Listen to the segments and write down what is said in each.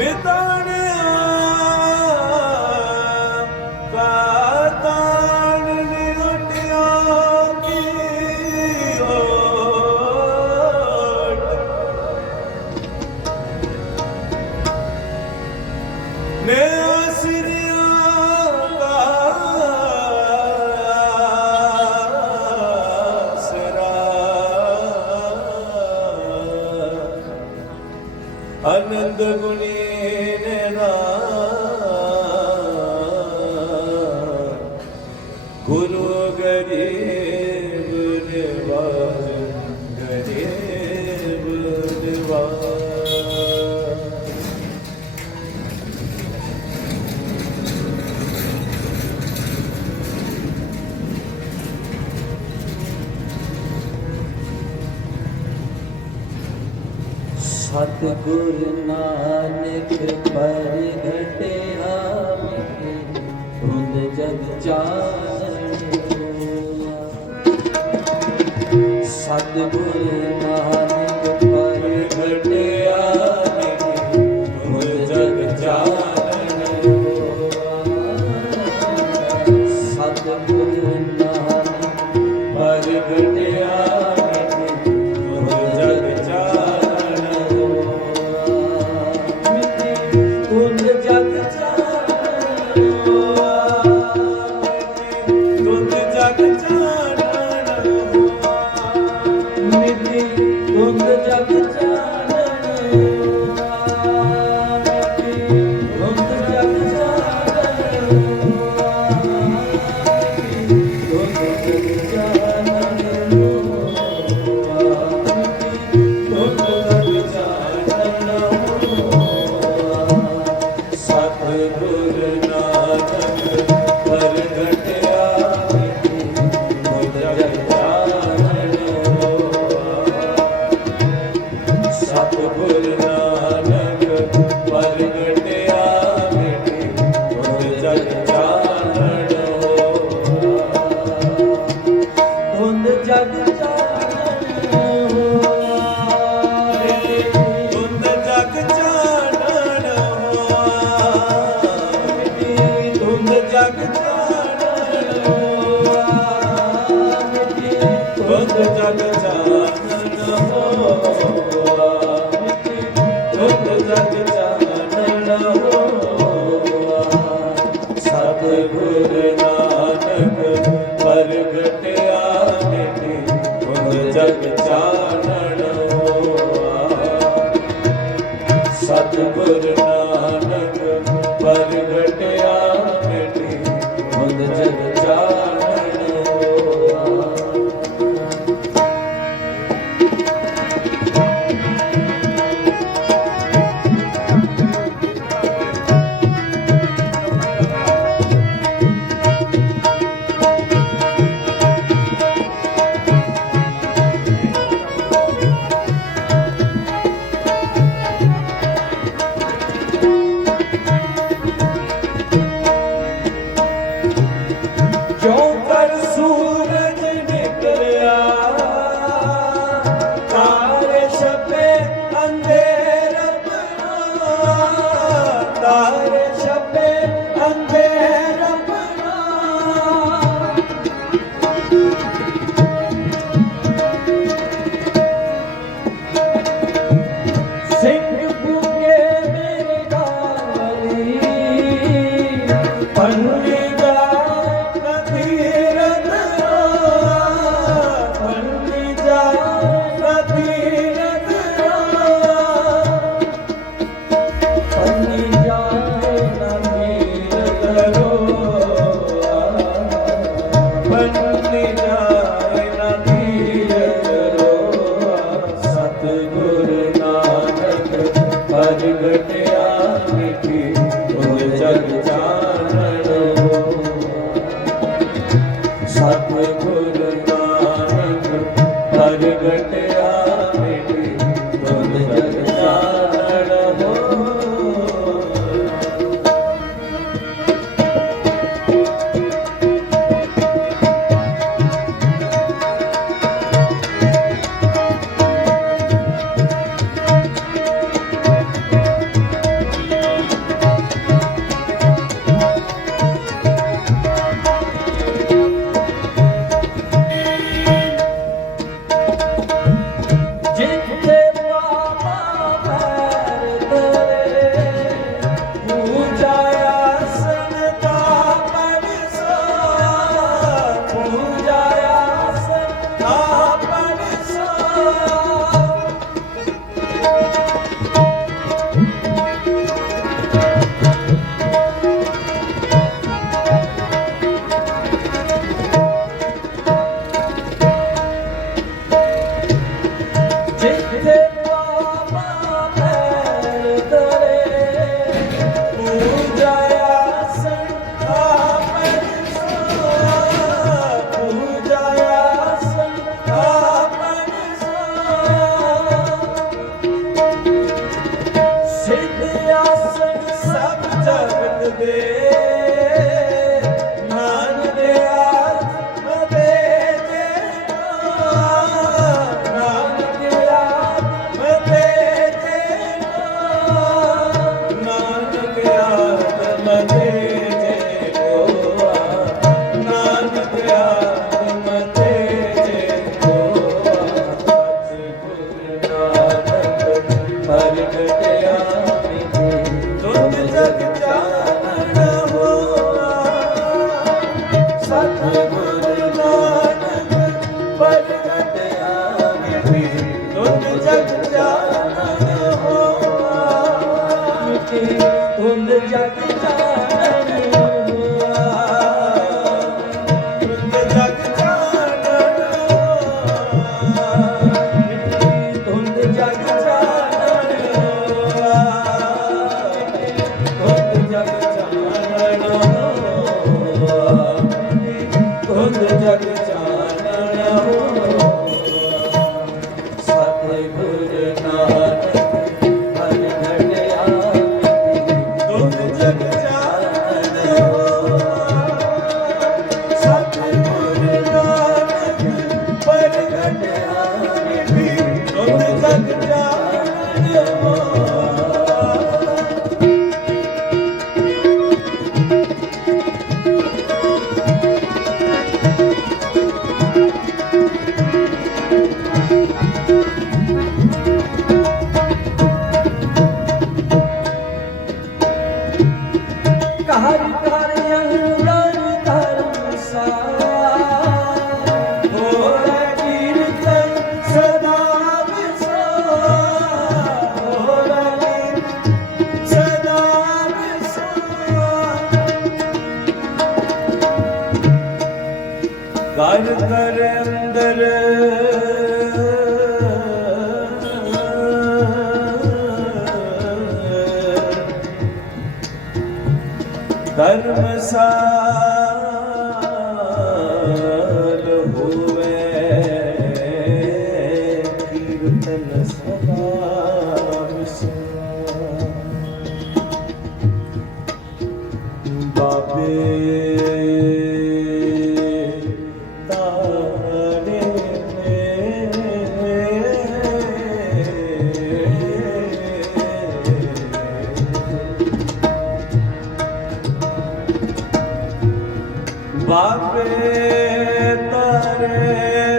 Metade! ਸਤ ਗੁਰ ਨਾਨਕ ਪਰਗਟਿਆ ਤੁੰਦ ਜਗ ਚਾਨਣ ਸਤ I've ਧਰਮਸਾਲ Nazaré.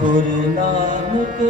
ਗੁਰੂ ਨਾਨਕ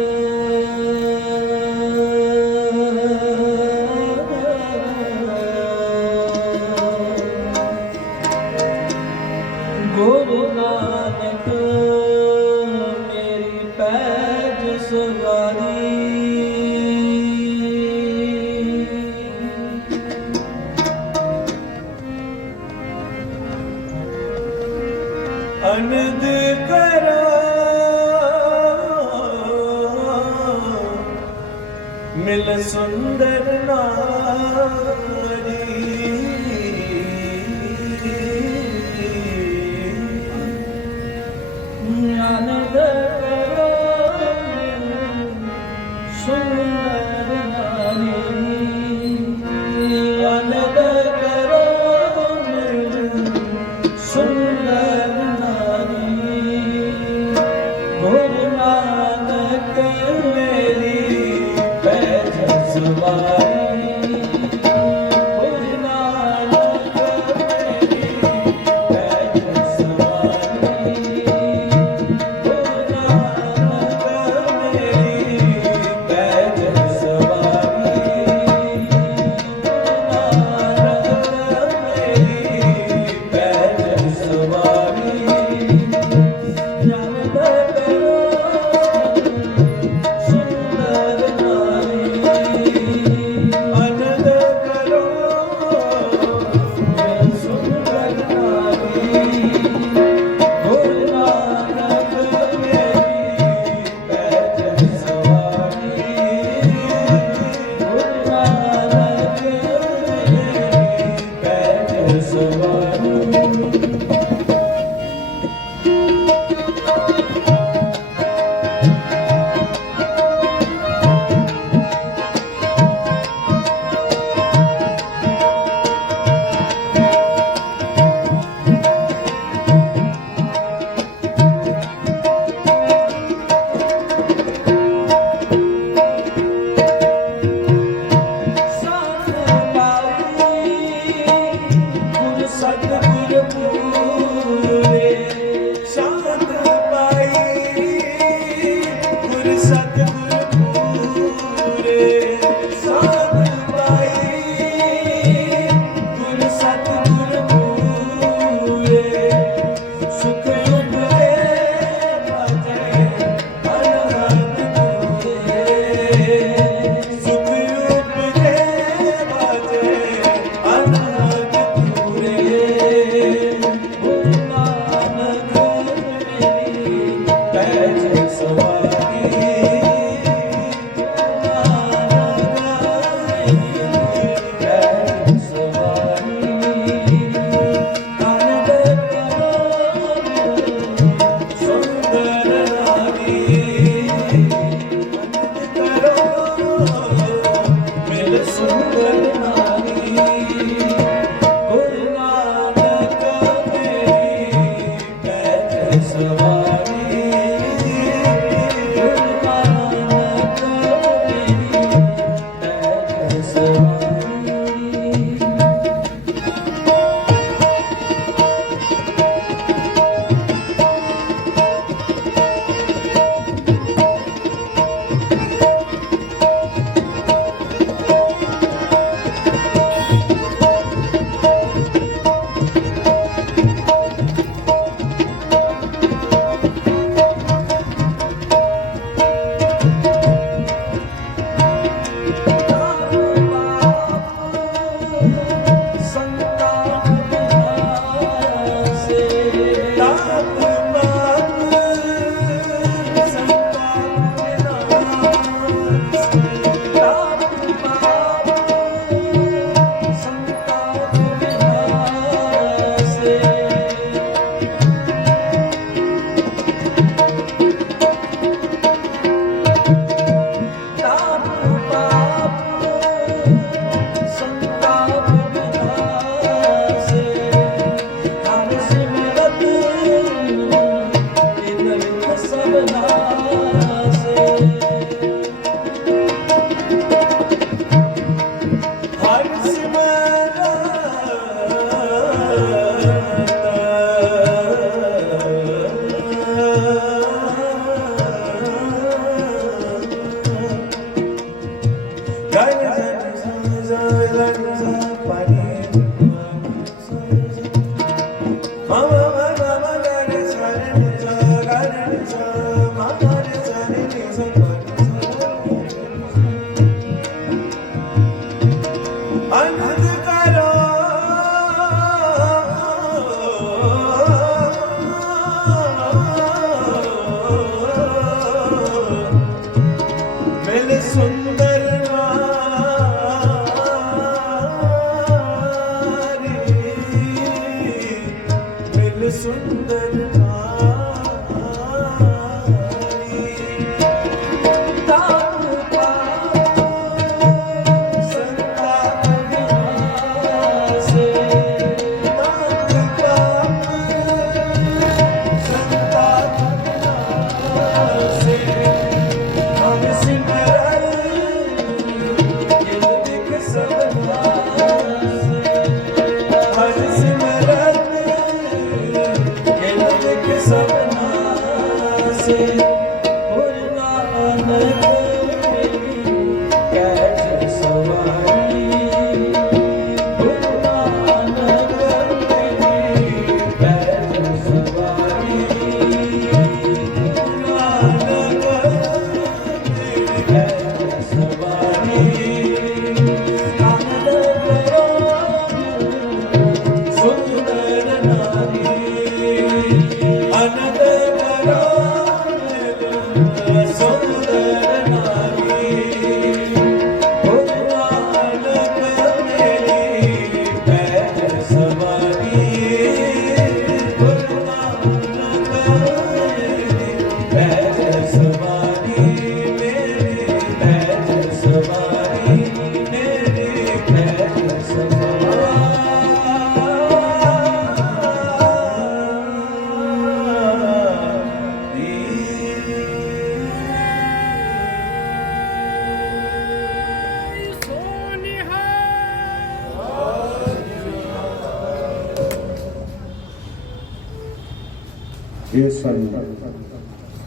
மில சுந்தரனா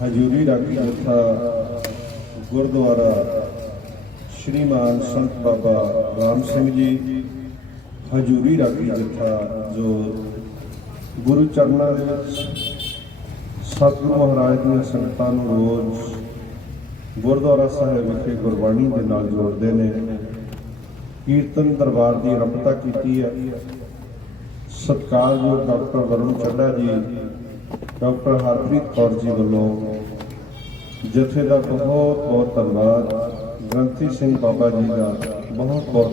ਹਜੂਰੀ ਰਾਗੀ ਜਥਾ ਗੁਰਦੁਆਰਾ ਸ਼੍ਰੀਮਾਨ ਸੰਤ ਬਾਬਾ ਰਾਮ ਸਿੰਘ ਜੀ, ਹਜੂਰੀ ਰਾਗੀ ਜਥਾ, ਜੋ ਗੁਰੂ ਚਰਨਾਂ ਦੇ ਵਿੱਚ ਸਤਿਗੁਰੂ ਮਹਾਰਾਜ ਦੀਆਂ ਸੰਗਤਾਂ ਨੂੰ ਰੋਜ਼ ਗੁਰਦੁਆਰਾ ਸਾਹਿਬ ਵਿਖੇ ਗੁਰਬਾਣੀ ਦੇ ਨਾਲ ਜੋੜਦੇ ਨੇ। ਕੀਰਤਨ ਦਰਬਾਰ ਦੀ ਆਰੰਭਤਾ ਕੀਤੀ ਹੈ। ਸਤਿਕਾਰਯੋਗ ਡਾਕਟਰ ਵਰੁਣ ਚੱਡਾ ਜੀ ਡਾਕਟਰ ਹਰਪ੍ਰੀਤ ਕੌਰ ਜੀ ਵੱਲੋਂ ਜਥੇ ਦਾ ਬਹੁਤ ਬਹੁਤ ਧੰਨਵਾਦ। ਗ੍ਰੰਥੀ ਸਿੰਘ ਬਾਬਾ ਜੀ ਦਾ ਬਹੁਤ ਬਹੁਤ